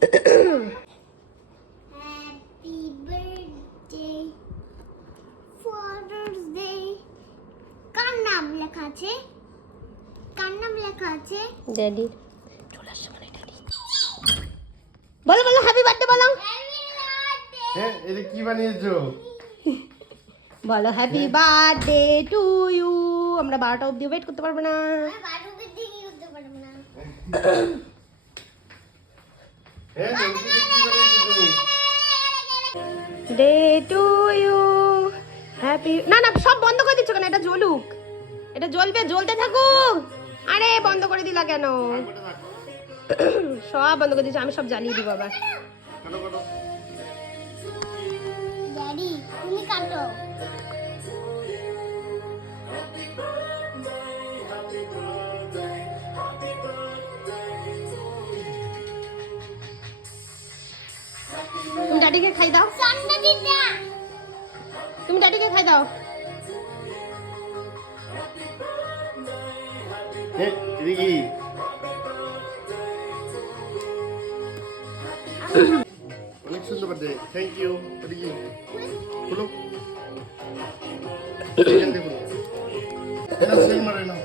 Happy birthday father's day. কার নাম লেখা আছে? কার নাম লেখা আছে? ড্যাডি চলে আসছে মানে ড্যাডি। বলো বলো হ্যাপি বার্থডে বলো। হ্যাঁ, এটা কি বানিয়েছো? বলো হ্যাপি বার্থডে টু ইউ। আমরা 12টা অবধি ওয়েট করতে পারবো না। আমি বারুদের দিকে করতে পারবো না। হ্যাঁ, জলদি কি বানিয়েছো তুমি? Day to you happy. না না সব বন্ধ করে দিচ্ছ কেন? এটা জ্বলুক, এটা জ্বলবে, জ্বলতে থাকুক। আরে বন্ধ করে দিলা কেন? সব বন্ধ করে দিচ্ছ, আমি সব জ্বালিয়ে দিব আবার। কাটো কাটো। ড্যাডি তুমি কাটো। তুমি ড্যাডিকে খাই দাও, সামনে দিদা। তুমি ড্যাডিকে খাই দাও। হ্যাঁ, এটা কি? অনেক সুন্দর বার্থডে, থ্যাংক ইউ। এটা কি? খুলো। এখান থেকে খুলো। এটা সেল মারে না।